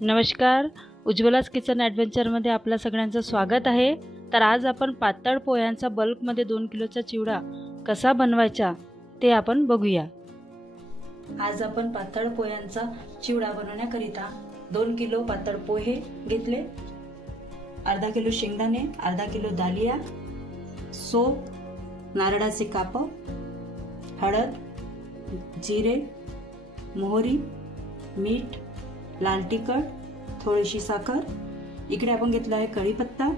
नमस्कार, उज्ज्वलास किचन ॲडव्हेंचरमध्ये आपल्या सगळ्यांचं स्वागत आहे। तर आज आपण पातळ पोह्यांचा बल्कमध्ये 2 किलोचा चिवडा कसा बनवायचा ते आपण बघूया। आज आपण पातळ पोह्यांचा चिवडा बनवण्याकरिता 2 किलो पातळ पोहे घेतले, अर्धा किलो शेंगदाणे, अर्धा किलो दालिया, सोप, नारळाचे काप, हळद, जिरे, मोहरी, मीठ, लाल तिखट, थोडीशी साखर। इकडे आपण घेतला आहे कढीपत्ता,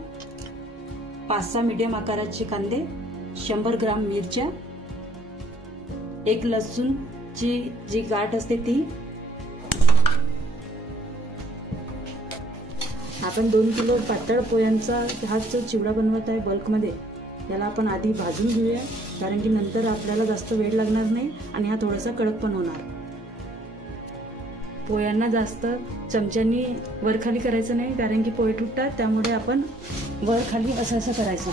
5-6 मीडियम आकाराचे कांदे, 100 ग्राम मिरच्या, एक लसूणची जी गाठ असते ती। आपण 2 किलो पातळ पोह्यांचा हा जो चिवडा बनवत आहे बल्कमध्ये, याला आपण आधी भाजून घेऊया, कारण की नंतर आपल्याला जास्त वेळ लागणार नाही आणि हा थोडासा कडक पण होणार। पोह्यांना जास्त चमच्यानी वर खाली करायचं नाही, कारण की पोहे तुटतात, त्यामुळे आपण वर खाली असं करायचं,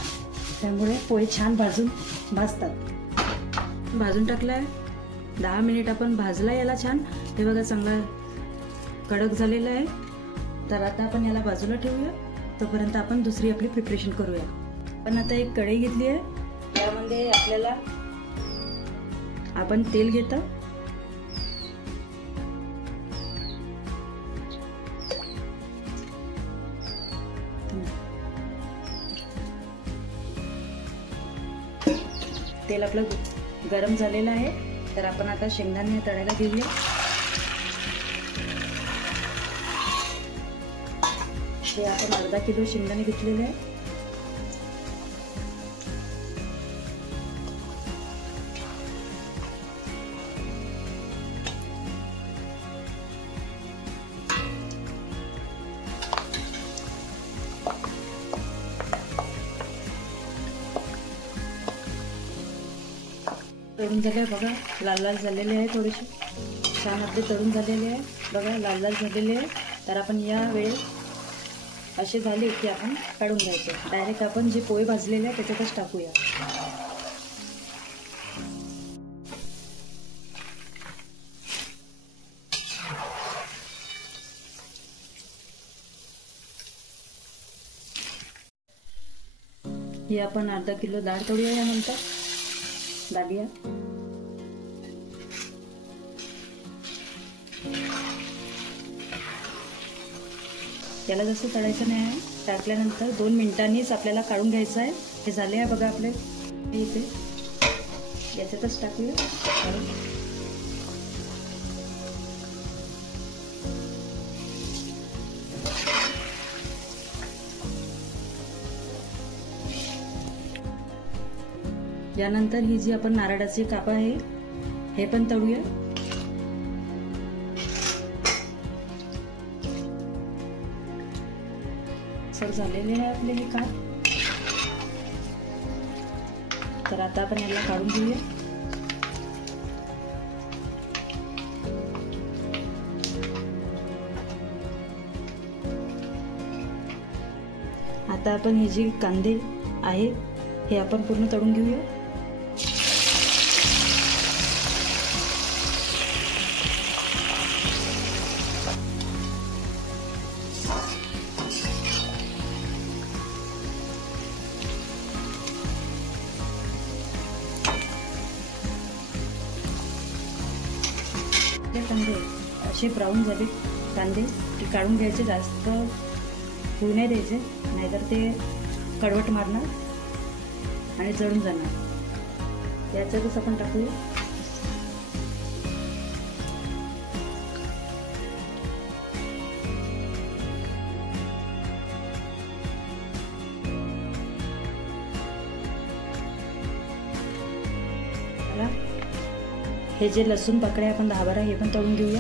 त्यामुळे पोहे छान भाजतात। भाजून टाकलाय, 10 मिनिट आपण भाजला याला छान। हे बघा चांगला कडक झालेला आहे। तर आता आपण याला बाजूला ठेवूया, तोपर्यंत आपण दुसरी आपली प्रिपरेशन करूया। पण आता एक कढई घेतली आहे, त्यामध्ये आपल्याला आपण तेल घेतो, तेल आपलं गरम झालेलं आहे। तर आपण आता शेंगदाणे तळायला घेऊया। हे आपण अर्धा किलो शेंगदाणे घेतलेले आहे। तळून झाले बघा, लाल लाल झालेले आहे, थोडेसे छान आपले तळून झालेले आहे बघा, लाल लाल झालेले आहे। तर आपण या वेळेस असे झाले की आपण काढून घ्यायचे, डायरेक्ट आपण जे पोहे भाजलेले आहे त्याच्यातच टाकूया। हे आपण अर्धा किलो डाळ तळूया यानंतर, दालिया, याला जसं तळायचं नाही आहे, टाकल्यानंतर 2 मिनिटांनीच आपल्याला काढून घ्यायचं आहे। हे झाले आहे बघा आपले, हे इथे याच्यातच टाकूया। यानंतर ही जी आपण नारळाची काप आहे हे पण तळूया। सर झालेले आहे आपले हे काप। तर आता आपण याला काढून घेऊया। आता आपण हे जे कांदे आहे हे आपण पूर्ण तळून घेऊया। कांदे असे ब्राऊन झाले कांदे की काढून घ्यायचे, जास्त होऊ नाही द्यायचे, नाहीतर ते कडवट मारणार आणि जळून जाणार। याच्यातच आपण टाकूया। हे जे लसूण पाकळ्या आपण 10-12 हे पण तळून घेऊया।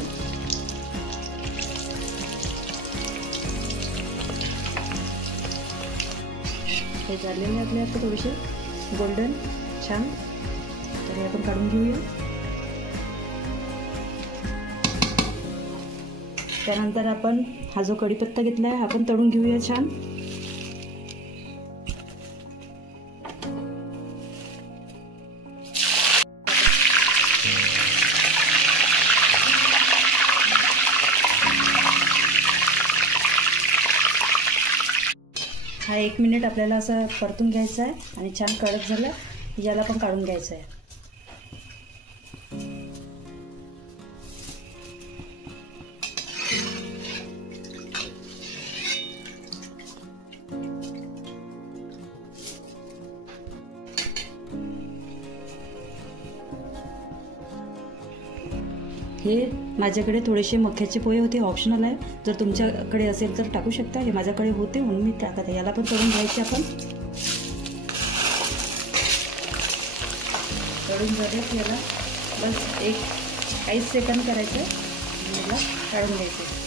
हे झालेले आपले आता थोडेसे गोल्डन छान, तर हे आपण काढून घेऊया। त्यानंतर आपण हा जो कढीपत्ता घेतला आहे आपण तळून घेऊया छान। हा 1 मिनिट आपल्याला असं परतून घ्यायचा आहे आणि छान कडक झालं याला पण काढून घ्यायचं आहे. हे माझ्याकडे थोडेसे मक्याचे पोहे होते, ऑप्शनल आहे. जर तुमच्याकडे असेल तर टाकू शकता. हे माझ्याकडे होते म्हणून मी टाकत आहे. याला पण तळून घ्यायचे आपण. तळून झाले की याला बस 1 सेकंद करायचं आणि याला काढून घ्यायचं.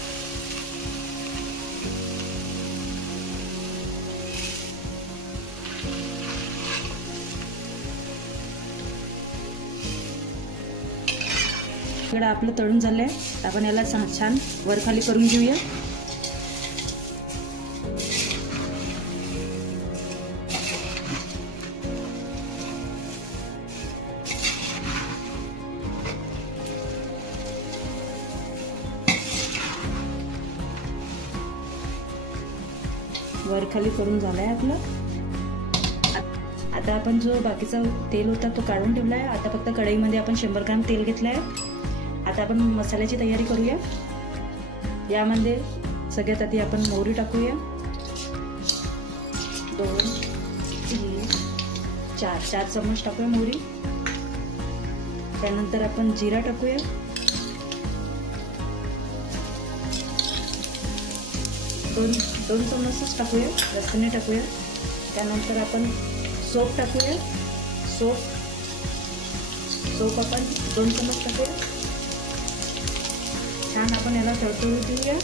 इकडे आपलं तळून झालंय. आपण याला छान वरखाली करून घेऊया. वरखाली करून झालंय आपलं. आता आपण जो बाकीचा तेल होता तो काढून ठेवलाय. आता फक्त कढईमध्ये आपण 100 ग्रॅम तेल घेतलंय. आता आपण मसाल्याची तयारी करूया. यामध्ये सगळ्यात आधी आपण मोहरी टाकूया. 2 3 4 चम्मच टाकूया मोहरी. त्यानंतर आपण जिरा टाकूया. 2 चम्मचच टाकूया, जास्त नाही टाकूया. त्यानंतर आपण सोप टाकूया. सोप आपण 2 चम्मच टाकूया. छान आपण याला तळतळू देऊया.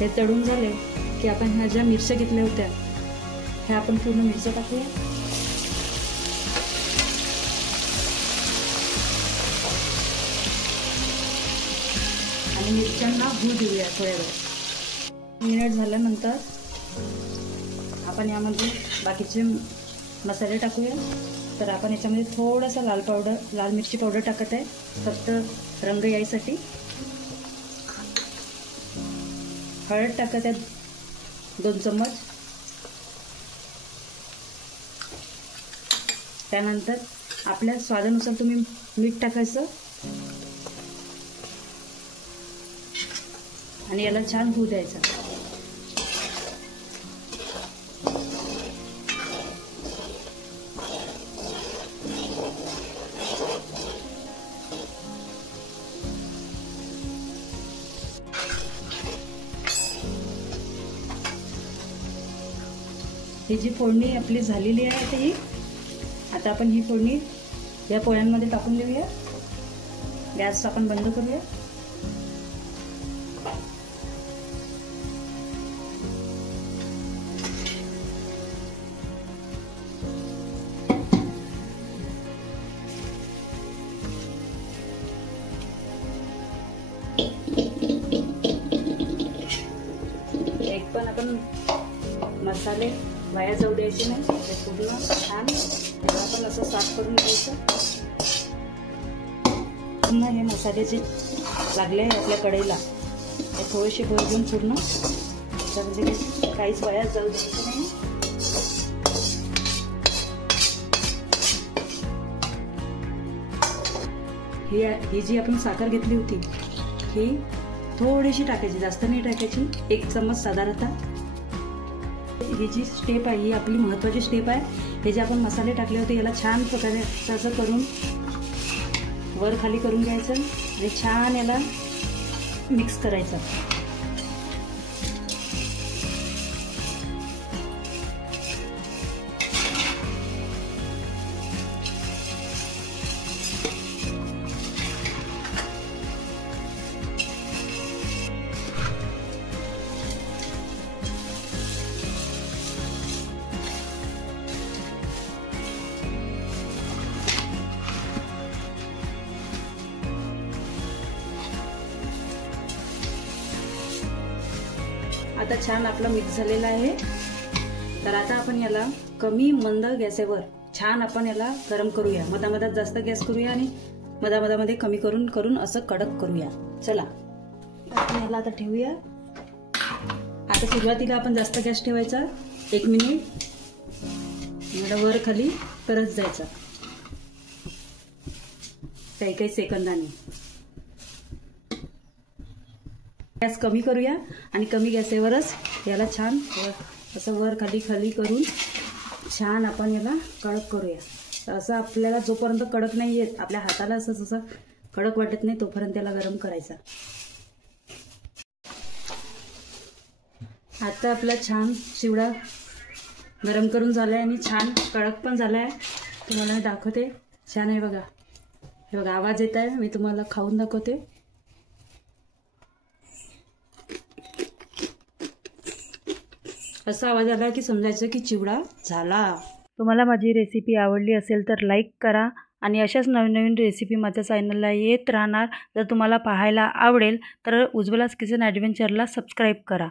हे तळून झाले की आपण ह्या ज्या मिरच्या घेतल्या होत्या ह्या आपण पूर्ण मिरच्या टाकूया. आणि मिरच्यांना भू देऊया थोड्या वेळ. मिनिट झाल्यानंतर आपण यामध्ये बाकीचे मसाले टाकूया. तर आपण याच्यामध्ये थोडासा लाल मिरची पावडर टाकत आहे, फक्त रंग यायसाठी. हळद टाकत आहे 2 चम्मच. त्यानंतर आपल्या स्वादानुसार तुम्ही मीठ टाकायचं आणि याला छान होऊ द्यायचं. ही जी फोडणी आपली झालेली आहे आता आपण ही फोडणी या पोळ्यांमध्ये टाकून देऊया. गॅस आपण बंद करूया. एक पण आपण मसाले वाया जाऊ द्यायचे नाही. ते पूर्ण छान आपण असं साफ करून घ्यायचं. पुन्हा हे मसाले जे लागले आहे आपल्या कढईला ते थोडेसे भर घेऊन पूर्ण त्याच्यामध्ये काहीच वाया जाऊ द्यायचं नाही. ही जी आपण साखर घेतली होती ही थोडीशी टाकायची, जास्त नाही टाकायची. 1 चम्मच साधारणतः. ही जी स्टेप आहे ही आपली महत्त्वाची स्टेप आहे. हे जे आपण मसाले टाकले होते याला छान प्रकारे असं करून वर खाली करून घ्यायचं आणि छान याला मिक्स करायचं. आता छान आपलं मिक्स झालेलं आहे. तर आता आपण याला कमी मंद गॅसवर छान आपण याला गरम करूया. मधामधात जास्त गॅस करूया आणि मधामधामध्ये कमी करून असं कडक करूया. चला आपण याला आता ठेवूया. आता सुरुवातीला आपण जास्त गॅस ठेवायचा, 1 मिनिट मला वर खाली करत जायचा काही सेकंदांनी. गॅस कमी करूया आणि कमी गॅसवरच याला छान असं वर खाली करून छान आपण याला कडक करूया. असं आपल्याला जोपर्यंत कडक नाही येत, आपल्या हाताला असं कडक वाटत नाही तोपर्यंत त्याला गरम करायचा. आता आपला छान चिवडा गरम करून झालाय आणि छान कडक पण झालाय. तुम्हाला दाखवते. छान आहे बघा. हे बघा आवाज येत आहे. मी तुम्हाला खाऊन दाखवते. असा आवाज आला की समजायचं की चिवडा झाला. तुम्हाला माझी रेसिपी आवडली असेल तर लाईक करा आणि अशाच नवीन रेसिपी माझ्या चॅनलला येत राहणार. जर तुम्हाला पाहायला आवडेल तर उज्ज्वलास किचन ॲडव्हेंचरला सबस्क्राईब करा.